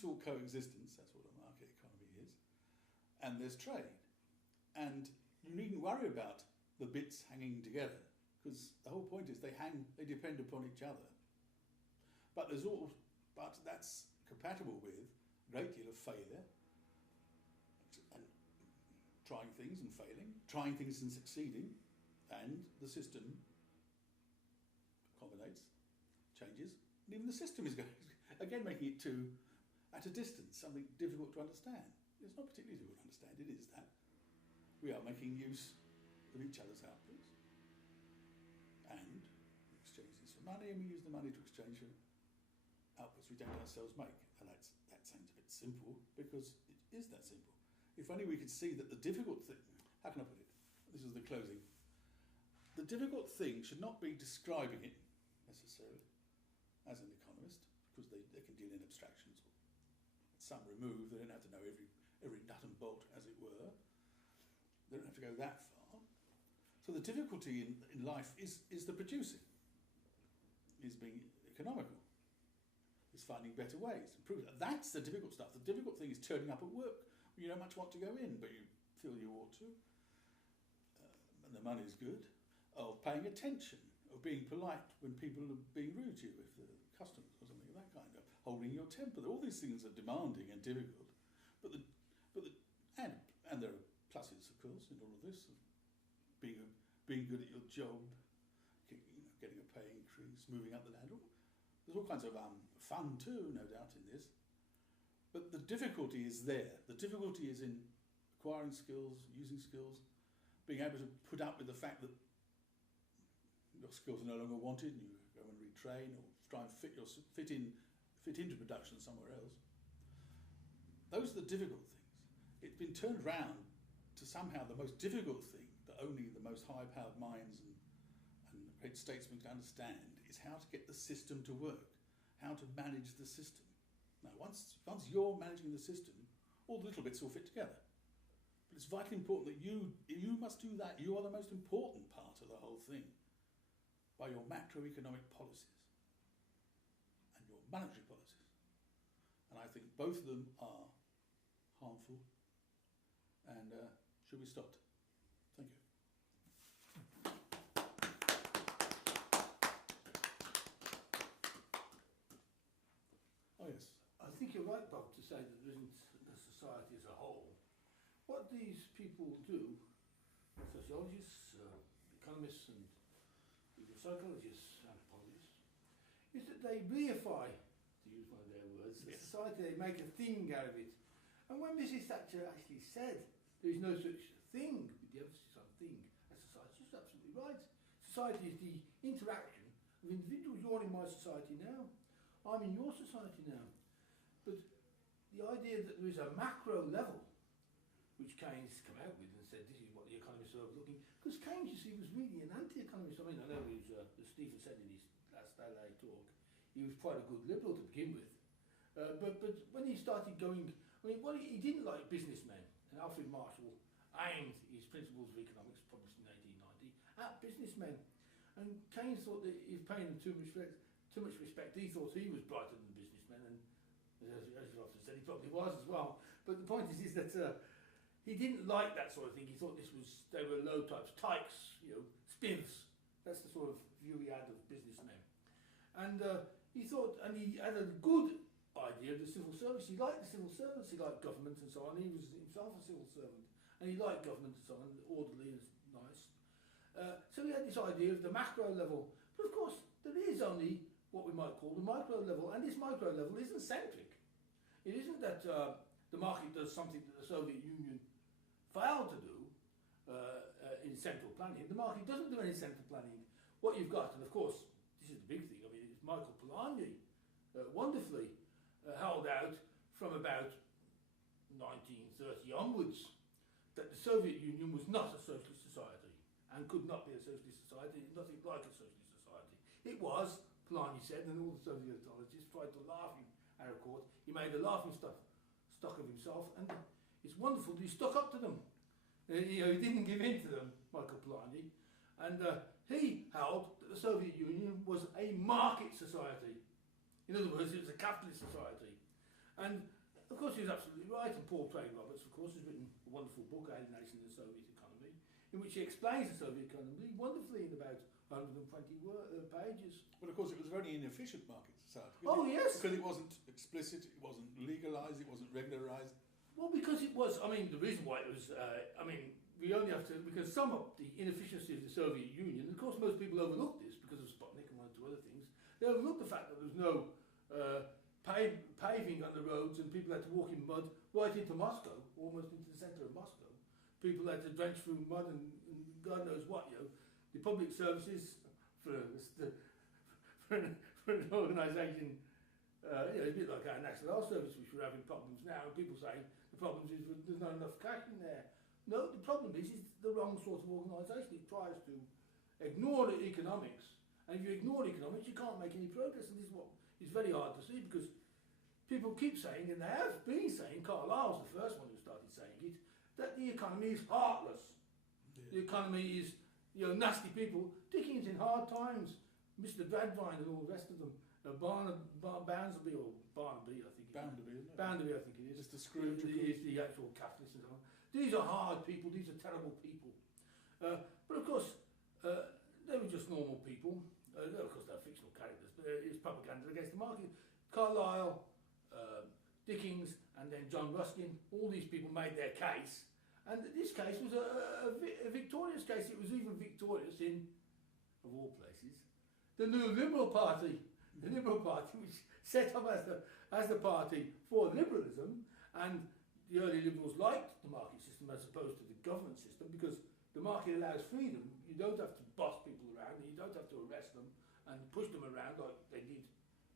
peaceful coexistence, that's what a market economy is, and there's trade. And you needn't worry about the bits hanging together, because the whole point is they depend upon each other. But that's compatible with a great deal of failure, and trying things and failing, trying things and succeeding, and the system accommodates, changes, and even the system is going, again, making it at a distance, something difficult to understand. It's not particularly difficult to understand, it is that. We are making use of each other's outputs, and we exchange this for money, and we use the money to exchange for outputs we don't ourselves make. And that sounds a bit simple, because it is that simple. If only we could see that the difficult thing, how can I put it? This is the closing. The difficult thing should not be describing it, necessarily, as an economist, because they can deal in abstractions, or at some remove, they don't have to know every nut and bolt, as it were. They don't have to go that far. So the difficulty in life is the producing, is being economical, is finding better ways. That's the difficult stuff. The difficult thing is turning up at work. You don't much want to go in, but you feel you ought to. And the money's good. Of paying attention, of being polite when people are being rude to you, if they're customers or something of that kind, of holding your temper. All these things are demanding and difficult. And there are pluses, of course, in all of this. Of being good at your job, getting a pay increase, moving up the ladder. There's all kinds of fun too, no doubt, in this. But the difficulty is there. The difficulty is in acquiring skills, using skills, being able to put up with the fact that your skills are no longer wanted, and you go and retrain or try and fit into production somewhere else. Those are the difficult things. It's been turned round to somehow the most difficult thing that only the most high-powered minds and great statesmen can understand is how to get the system to work, how to manage the system. Now, once you're managing the system, all the little bits will fit together. But it's vitally important that you must do that. You are the most important part of the whole thing by your macroeconomic policies and your monetary policies. And I think both of them are harmful and should be stopped. Thank you. Oh, yes. I think you're right, Bob, to say that there isn't a society as a whole. What these people do, sociologists, economists and psychologists, anthropologists, is that they reify, to use one of their words, the society. They make a thing out of it. And when Mrs. Thatcher actually said there is no such thing, with the emphasis on thing, as society, she's absolutely right. Society is the interaction of individuals. You're in my society now. I'm in your society now. But the idea that there is a macro level, which Keynes came out with and said this is what the economists are overlooking, because Keynes, you see, was really an anti-economist. I mean, I know he was, as Stephen said in his last LA talk, he was quite a good liberal to begin with. But when he started going, I mean, what he didn't like businessmen, and Alfred Marshall aimed his Principles of Economics, published in 1890, at businessmen. And Keynes thought that he was paying them too much respect. He thought he was brighter than businessmen, and as you often said, he probably was as well. But the point is that he didn't like that sort of thing. He thought they were low types, tykes, spivs. That's the sort of view he had of businessmen. And he thought, and he had a good idea of the civil service. He liked the civil service, he liked government and so on. He was himself a civil servant, and he liked government and so on, orderly and nice. So he had this idea of the macro level. But of course, there is only what we might call the micro level, and this micro level isn't centric. It isn't that the market does something that the Soviet Union failed to do in central planning. The market doesn't do any central planning. What you've got, and of course, this is the big thing, I mean, it's Michael Polanyi wonderfully held out from about 1930 onwards that the Soviet Union was not a socialist society and could not be a socialist society, nothing like a socialist society. It was, Polanyi said, and all the Sovietologists tried to laugh him out of court. He made a laughing stock of himself, and it's wonderful that he stuck up to them. He didn't give in to them, Michael Polanyi, and he held that the Soviet Union was a market society. In other words, it was a capitalist society. And of course he was absolutely right, and Paul Craig Roberts, of course, has written a wonderful book, Alienation in the Soviet Economy, in which he explains the Soviet economy wonderfully in about 120 pages. But of course it was a very inefficient market society. Oh, yes. Because it wasn't explicit, it wasn't legalised, it wasn't regularised. Well, because it was, I mean, the reason why it was, we only have to, because sum up the inefficiency of the Soviet Union, and of course most people overlook this because of Sputnik and one or two other things, they overlook the fact that there was no paving on the roads and people had to walk in mud right into Moscow, almost into the centre of Moscow. People had to drench through mud and God knows what, The public services for an organisation, a bit like our National Health Service, which we're having problems now, and people say the problem is there's not enough cash in there. No, the problem is it's the wrong sort of organisation. It tries to ignore the economics, and if you ignore the economics, you can't make any progress, and this is what is very hard to see, because people keep saying, and they have been saying, Carlyle's the first one who started saying it, that the economy is heartless. Yeah. The economy is, nasty people. Dickens in Hard Times, Mr. Gradgrind and all the rest of them, Barnaby, or Barnaby, I think. Bounderby, isn't it? Bounderby, I think it is. Just the Scrooge. Is the actual capitalist and so on. These are hard people. These are terrible people. But of course, they were just normal people. Of course, they're fictional characters, but it's propaganda against the market. Carlyle, Dickens, and then John Ruskin, all these people made their case. And this case was a victorious case. It was even victorious in, of all places, the New Liberal Party. The Liberal Party, which set up as the party for liberalism, and the early liberals liked the market system as opposed to the government system, because the market allows freedom. You don't have to boss people around, and you don't have to arrest them and push them around like they did.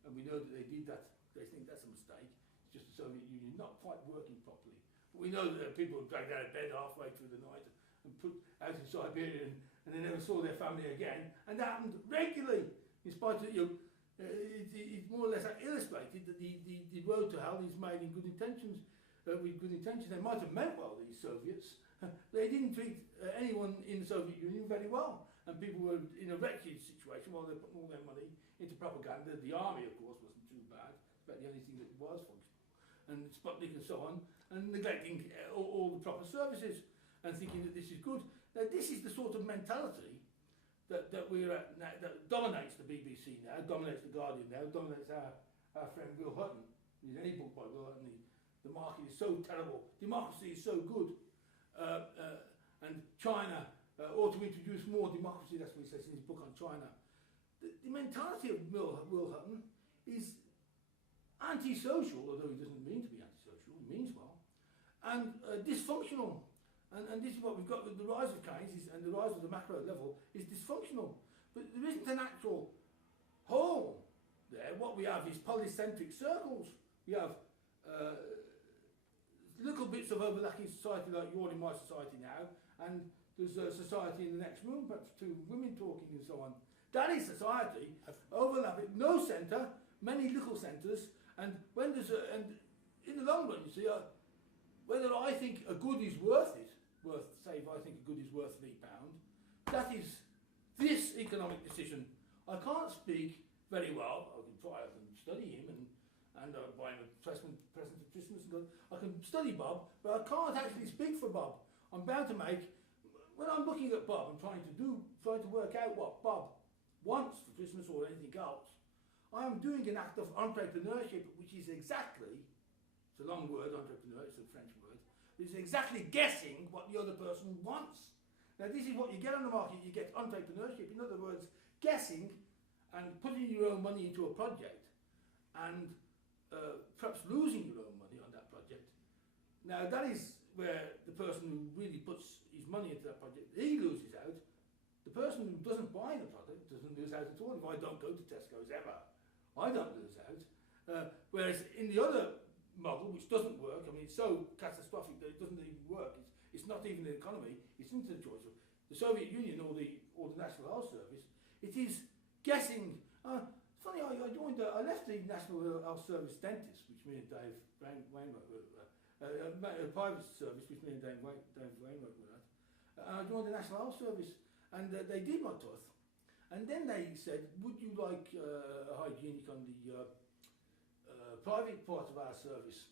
And we know that they did that. They think that's a mistake. It's just the Soviet Union not quite working properly. But we know that people were dragged out of bed halfway through the night and put out in Siberia, and they never saw their family again. And that happened regularly, in spite of, it more or less illustrated that the road to hell is made in good intentions, with good intentions. They might have meant well, these Soviets. They didn't treat anyone in the Soviet Union very well, and people were in a wretched situation while they put all their money into propaganda. The army, of course, wasn't too bad, but the only thing that was functional, and Sputnik and so on, and neglecting all the proper services and thinking that this is good. Now, this is the sort of mentality that we're at now, that dominates the BBC now, dominates the Guardian now, dominates our friend Will Hutton. Read any book by Will Hutton. The market is so terrible. Democracy is so good. And China ought to introduce more democracy. That's what he says in his book on China. The mentality of Will Hutton is antisocial, although he doesn't mean to be antisocial. He means well. And dysfunctional. And this is what we've got with the rise of Keynes, and the rise of the macro level is dysfunctional. But there isn't an actual whole there. What we have is polycentric circles. We have little bits of overlapping society like you're in my society now, and there's a society in the next room, perhaps two women talking and so on. That is society, overlapping, no centre, many little centres, and when there's and in the long run, you see, whether I think a good is say if I think a good is worth £3, that is this economic decision. I can't speak very well. I can try, I can study him and buy him a present for Christmas and go, I can study Bob, but I can't actually speak for Bob. I'm bound to make, when I'm looking at Bob and trying to work out what Bob wants for Christmas or anything else, I am doing an act of entrepreneurship, which is exactly, it's a long word, entrepreneur, it's a French word, it's exactly guessing what the other person wants. Now this is what you get on the market, you get entrepreneurship, in other words, guessing and putting your own money into a project and perhaps losing your own money on that project. Now that is where the person who really puts his money into that project, he loses out. The person who doesn't buy the product doesn't lose out at all. If I don't go to Tesco's ever, I don't lose out. Whereas in the other model, which doesn't work, I mean, it's so catastrophic that it doesn't even work. It's not even an economy. It's into the choice of the Soviet Union or the National Health Service. It is guessing. It's funny. I left the National Health Service dentist, which me and Dave Wainwright were a private service, which me and Dave Wainwright were at. I joined the National Health Service, and they did my tooth. And then they said, would you like a hygienic on the private part of our service,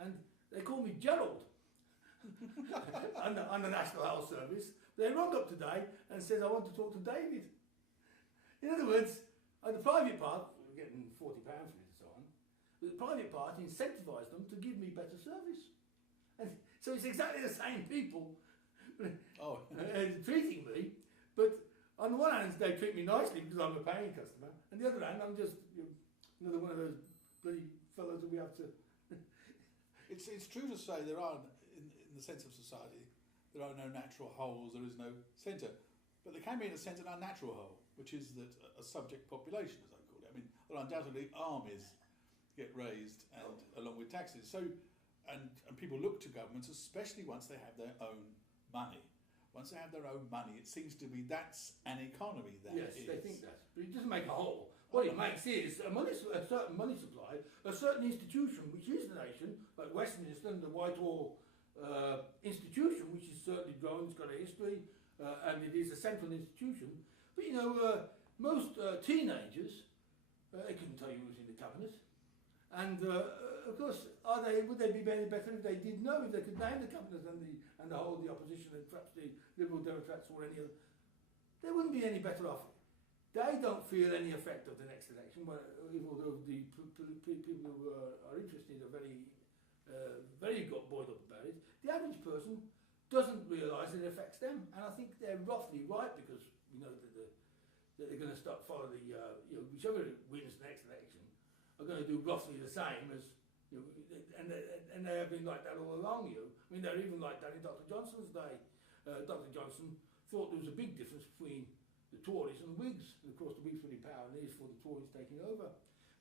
and they call me Gerald on the National Health Service. They rung up today and said, I want to talk to David. In other words, on the private part, we're getting £40 for it and so on, but the private part incentivised them to give me better service. And so it's exactly the same people treating me, but on the one hand they treat me nicely because I'm a paying customer, and the other hand I'm just another one of those bloody fellows that we have to... It's true to say there are, in the sense of society, there are no natural wholes, there is no centre. But there can be, in a sense, an unnatural whole, which is that a subject population, as I call it. I mean, there are undoubtedly armies get raised and along with taxes. So, and people look to governments, especially once they have their own money. Once they have their own money, it seems to be that's an economy. Yes, they think that. But it doesn't make a whole. What it makes is a certain money supply, a certain institution, which is the nation, like Westminster and the Whitehall institution, which is certainly grown, it's got a history, and it is a central institution. But you know, most teenagers, they couldn't tell you who was in the cabinet. And of course, would they be any better if they did know, if they could name the cabinet and the whole of the opposition and perhaps the Liberal Democrats or any other? They wouldn't be any better off. They don't feel any effect of the next election, although the people who are interested are very buoyed up about it. The average person doesn't realise it affects them, and I think they're roughly right, because we know that they're going to start follow whichever wins the next election are going to do roughly the same as and they have been like that all along. I mean, they're even like that in Dr. Johnson's day. Dr. Johnson thought there was a big difference between the Tories and the Whigs, and of course the Whigs were in power and these for the Tories taking over.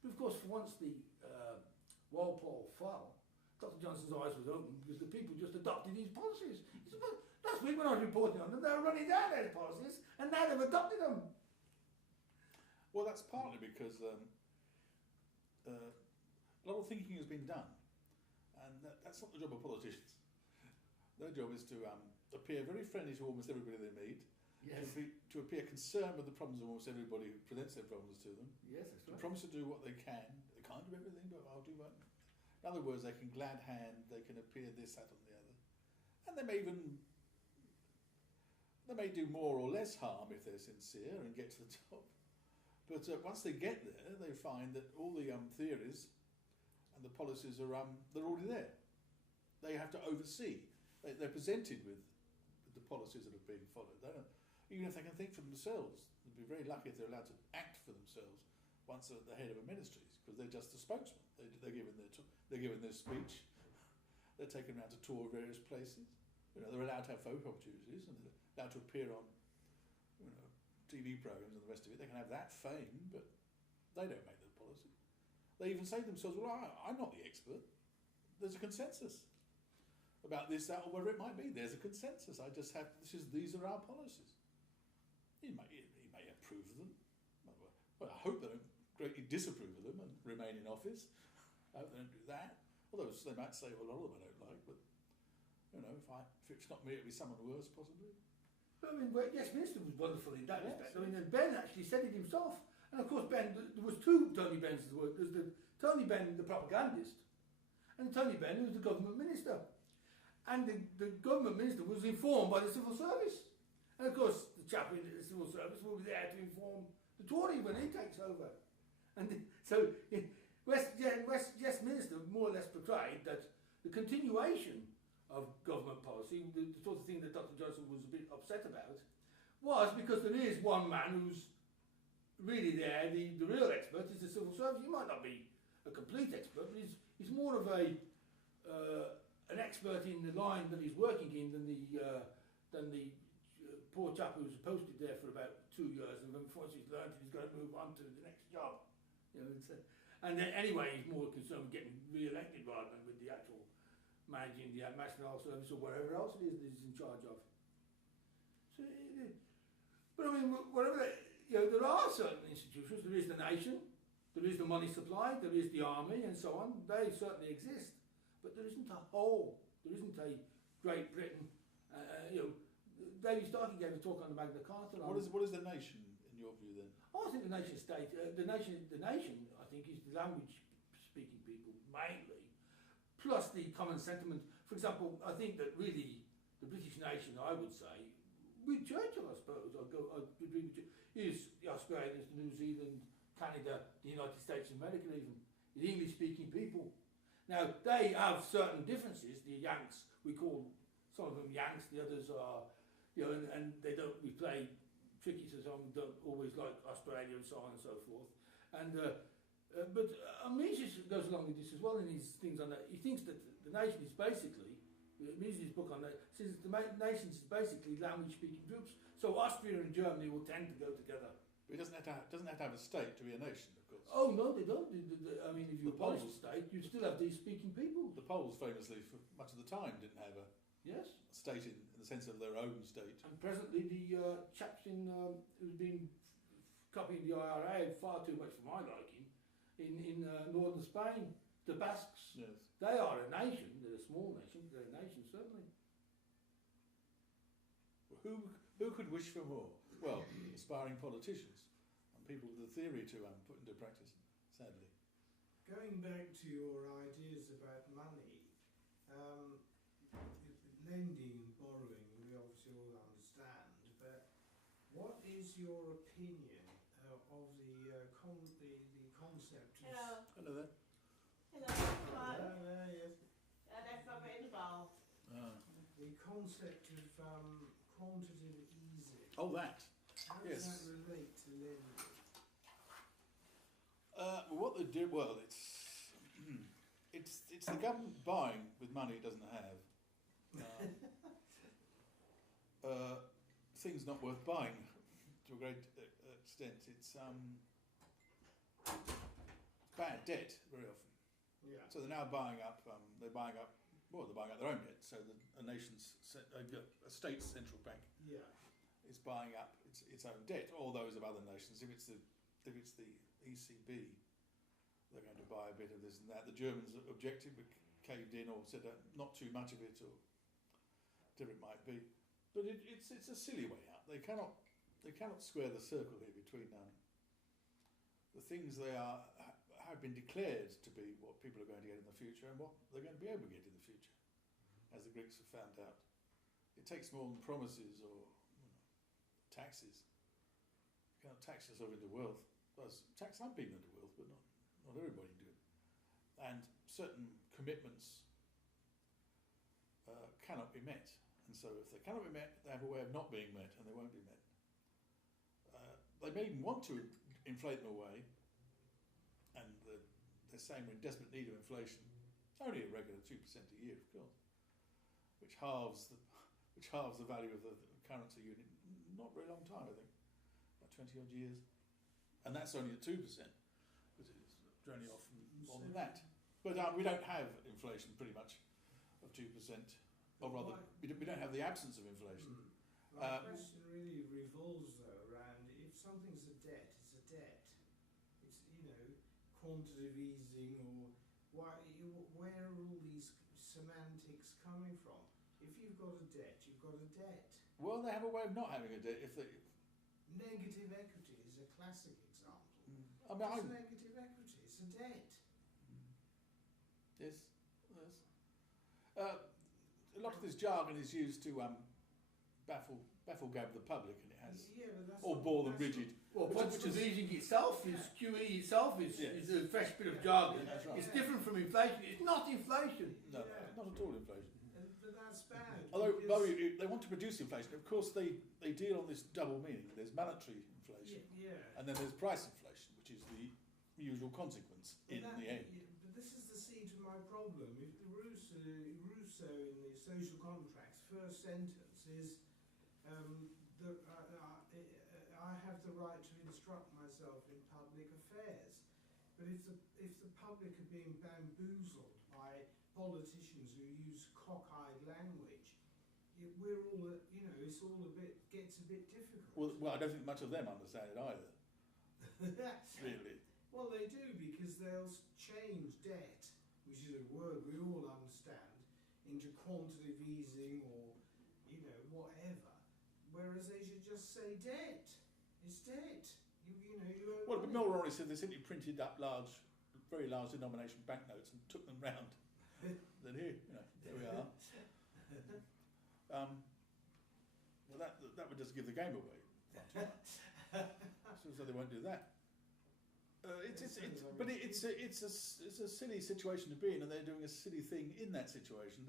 But of course, once the Walpole fell, Dr. Johnson's eyes was open because the people just adopted his policies. He said, well, last week when I was reporting on them, they were running down those policies, and now they've adopted them. Well, that's partly because a lot of thinking has been done, and that's not the job of politicians. Their job is to appear very friendly to almost everybody they meet, yes. to appear concerned with the problems of almost everybody who presents their problems to them. Yes, that's right. To promise to do what they can. They can't do everything, but I'll do what. In other words, they can glad hand, they can appear this, that, and the other, and they may do more or less harm if they're sincere and get to the top. But once they get there, they find that all the theories and the policies are they're already there. They have to oversee. They're presented with the policies that are being followed. They don't, even if they can think for themselves, they'd be very lucky if they're allowed to act for themselves once they're at the head of a ministry, because they're just a spokesman. They're given their speech. They're taken around to tour various places. They're allowed to have photo opportunities, and they're allowed to appear on TV programs and the rest of it. They can have that fame, but they don't make the policy. They even say to themselves, well, I'm not the expert. There's a consensus about this, that, or whatever it might be. There's a consensus. I just have, these are our policies. He may approve of them. Well, I hope they don't greatly disapprove of them and remain in office. I hope they don't do that. Although they might say, well, a lot of them I don't like, but if it's not me, it'll be someone worse, possibly. I mean, yes, Minister was wonderful in that respect. I mean, and Ben actually said it himself. And of course, Ben, there was two Tony Benns at work. There's the Tony Benn, the propagandist, and Tony Benn, who was the government minister. And the government minister was informed by the civil service. And of course, the chap in the civil service will be there to inform the Tory when he takes over. And so, Westminster more or less portrayed that the continuation of government policy, the sort of thing that Dr. Johnson was a bit upset about, was because there is one man who's really there, the real expert is the civil service. He might not be a complete expert, but he's more of an expert in the line that he's working in than the poor chap who was posted there for about 2 years, and then once he's learned, he's going to move on to the next job. And then anyway, he's more concerned with getting re-elected rather than with the actual managing the National Health Service or whatever else it is that he's in charge of. So, but I mean, whatever there are certain institutions. There is the nation, there is the money supply, there is the army, and so on. They certainly exist, but there isn't a whole. There isn't a Great Britain. David Starkey gave a talk on the Magna Carta. What is the nation in your view then? I think the nation state. The nation. I think is the language-speaking people. mainly, plus the common sentiment. For example, I think that really the British nation, I would say, with Churchill, I suppose, is the Australians, the New Zealand, Canada, the United States of America even, the English-speaking people. Now, they have certain differences. The Yanks, we call some of them Yanks, the others are, and they don't, we play tricky to some, don't always like Australia and so on and so forth. And but Mises goes along with this as well in his things on that. He thinks that the nation is basically, Mises' book on that, says the nation is basically language-speaking groups. So Austria and Germany will tend to go together. But it doesn't have to have a state to be a nation, of course. Oh no, they don't. I mean, if you abolish the state, you still have these speaking people. The Poles, famously, for much of the time, didn't have a state in the sense of their own state. And presently, the chaps who's been copying the IRA far too much for my liking in northern Spain, the Basques. Yes. They are a nation. They're a small nation. They're a nation, certainly. Who could wish for more? Well, aspiring politicians and people with a theory to put into practice, sadly. Going back to your ideas about money, lending and borrowing, we obviously all understand, but what is your opinion of the concept of... Hello. Hello there. Hello. Hi. yes. That's not very involved. The concept of quantitative easing. Oh, that. How Yes. does that relate to lending? What they do, well, it's the government buying with money it doesn't have. Things not worth buying to a great extent. It's bad debt very often. Yeah. So they're now buying up. They're buying up their own debt. So a state's central bank is buying up its own debt, or those of other nations. If it's the ECB, they're going to buy a bit of this and that. The Germans objected, but caved in, or said not too much of it, or whatever it might be. But it's a silly way out. They cannot square the circle here between the things they have been declared to be what people are going to get in the future and what they're going to be able to get in the future, as the Greeks have found out. It takes more than promises or taxes. You cannot tax yourself into wealth. Well, tax some people into wealth, but not everybody do it. And certain commitments cannot be met. And so if they cannot be met, they have a way of not being met, and they won't be met. They may even want to inflate them away, and they're saying we're in desperate need of inflation. It's only a regular 2% a year, of course, which halves the value of the currency unit. Not very long time, I think, about 20 odd years, and that's only at 2%, because it's journey off more than that. But we don't have inflation pretty much of 2%, or rather, we don't have the absence of inflation. My question really revolves though around if something's a debt, it's a debt. It's quantitative easing, or where are all these semantics coming from? If you've got a debt, you've got a debt. Well, they have a way of not having a debt. Negative equity is a classic example. I mean, It's negative equity, it's a debt. Yes. A lot of this jargon is used to baffle the public, and it has, or bore them rigid. Well, quantitative easing itself is QE itself is a fresh bit of jargon. That's right. It's different from inflation. It's not inflation. No, not at all inflation. But that's bad. Although they want to produce inflation, of course they deal on this double meaning. There's monetary inflation, and then there's price inflation, which is the usual consequence in the end. But this is the seed to my problem. If Rousseau in the Social Contracts, first sentence is I have the right to instruct myself in public affairs. But if the public are being bamboozled by politicians who use cockeyed language, gets a bit difficult. Well, I don't think much of them understand it either. Really. Well, they do, because they'll change debt, which is a word we all understand, into quantitative easing or whatever. Whereas they should just say debt. It's debt. Well, but Milner already said they simply printed up large very large denomination banknotes and took them round. Then here, there we are. Well, that would just give the game away. So they won't do that. It's a silly situation to be in, and they're doing a silly thing in that situation.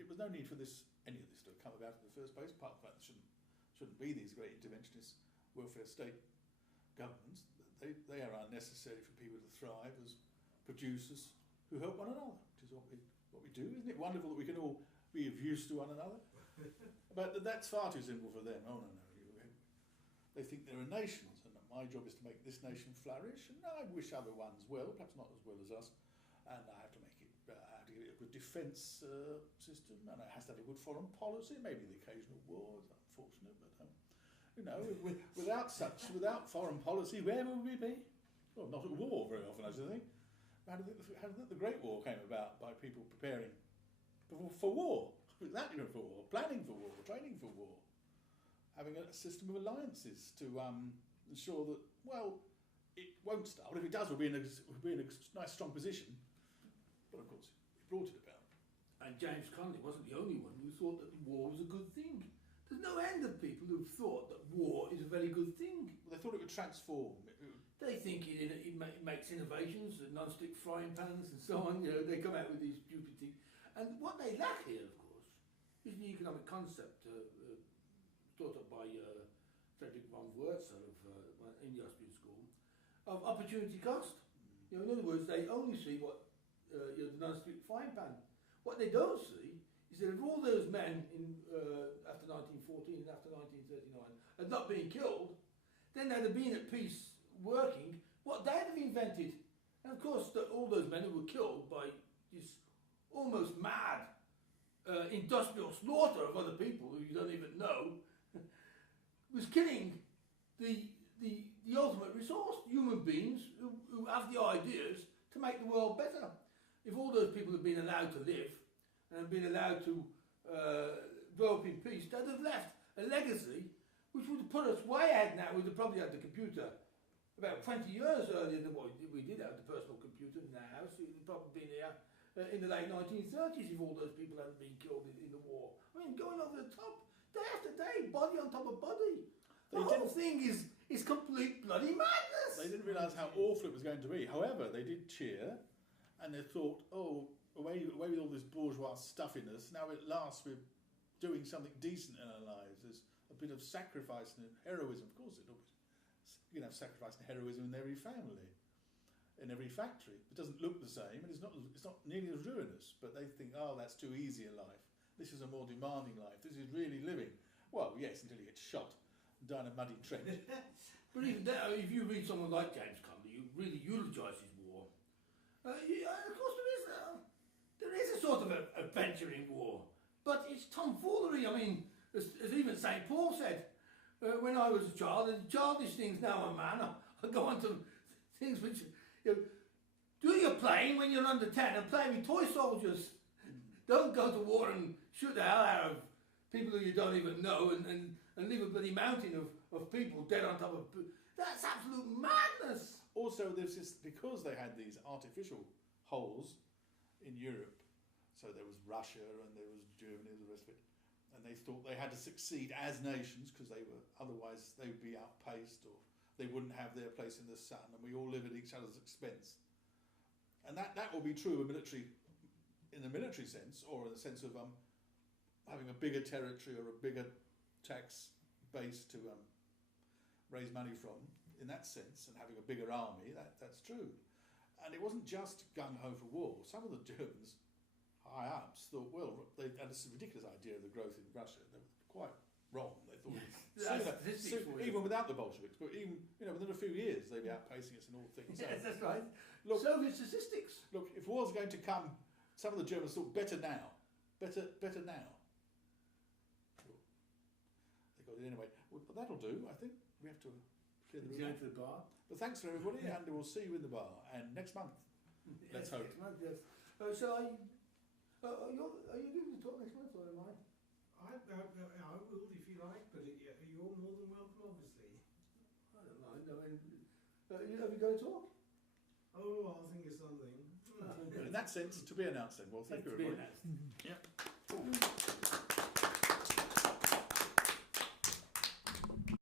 It was no need for any of this to have come about in the first place. Part of the fact there shouldn't be these great interventionist welfare state governments. They are unnecessary for people to thrive as producers who help one another, which is what we do. Isn't it wonderful that we can all be of use to one another? But that's far too simple for them. Oh no. They think there are nations, and my job is to make this nation flourish, and I wish other ones well, perhaps not as well as us, and I have to make it, I have to give it a good defence system, and it has to have a good foreign policy, maybe the occasional war, it's unfortunate, but without foreign policy, where would we be? Well, not at war very often, I should think. How do you think the Great War came about? By people preparing for war, planning for war, training for war. Having a system of alliances to ensure that, well, it won't start. If it does, we'll be in a nice, strong position. But of course, it brought it about. And James Connolly wasn't the only one who thought that war was a good thing. There's no end of people who thought that war is a very good thing. Well, they thought it would transform. They think it makes innovations, non-stick frying pans and so on. They come out with these stupid things. And what they lack here, of course, is the economic concept taught up by Frederick von Herts in the Austrian school, of opportunity cost. In other words, they only see what the non-stick frying pan. What they don't see is that if all those men after 1914 and after 1939 had not been killed, then they'd have been at peace working what they'd have invented. And of course, all those men who were killed by this almost mad industrial slaughter of other people who you don't even know was killing the ultimate resource, human beings who have the ideas to make the world better. If all those people had been allowed to live and had been allowed to grow up in peace, they'd have left a legacy which would have put us way ahead now. We'd have probably had the computer about 20 years earlier than what we did have the personal computer in our house. It would have probably been here in the late 1930s if all those people hadn't been killed in the war. I mean, going over the top. Day after day, body on top of body. The whole thing is complete bloody madness. They didn't realise how awful it was going to be. However, they did cheer, and they thought, oh, away with all this bourgeois stuffiness. Now at last we're doing something decent in our lives. There's a bit of sacrifice and heroism. Of course, you can have sacrifice and heroism in every family, in every factory. It doesn't look the same, and it's not nearly as ruinous. But they think, oh, that's too easy a life. This is a more demanding life. This is really living. Well, yes, until you get shot and die in a muddy trench. But even that, if you read someone like James Connolly, you really eulogise his war. Of course there is a sort of adventure in war, but it's tomfoolery. I mean, as even St. Paul said, when I was a child, and childish things now a man, I go on to things which, do your playing when you're under 10 and play with toy soldiers. Don't go to war and shoot the hell out of people who you don't even know and leave a bloody mountain of people dead on top of... That's absolute madness! Also, there's this, because they had these artificial holes in Europe, so there was Russia and there was Germany and the rest of it, and they thought they had to succeed as nations because otherwise they would be outpaced or they wouldn't have their place in the sun, and we all live at each other's expense. And that will be true in the military sense, or in the sense of having a bigger territory or a bigger tax base to raise money from, in that sense, and having a bigger army. That's true. And it wasn't just gung-ho for war. Some of the Germans, high-ups, thought, well, they had this ridiculous idea of the growth in Russia. They were quite wrong. They thought even without the Bolsheviks, but even within a few years, they'd be outpacing us in all things. Yes, that's right. Look, Soviet statistics. Look, if war's going to come, some of the Germans thought better now. Better now. Sure. They got it anyway. Well, but that'll do. I think we have to clear the room. Going to the bar. But thanks for everybody, and we'll see you in the bar. And next month, let's hope. Next month, yes. So are you going to talk next month, or am I? I will if you like, but you're more than welcome, obviously. I don't mind. I mean, have you got to talk? Oh, I'll think of something. In that sense, to be announced then. Well, thank you To be everybody. announced. Yep.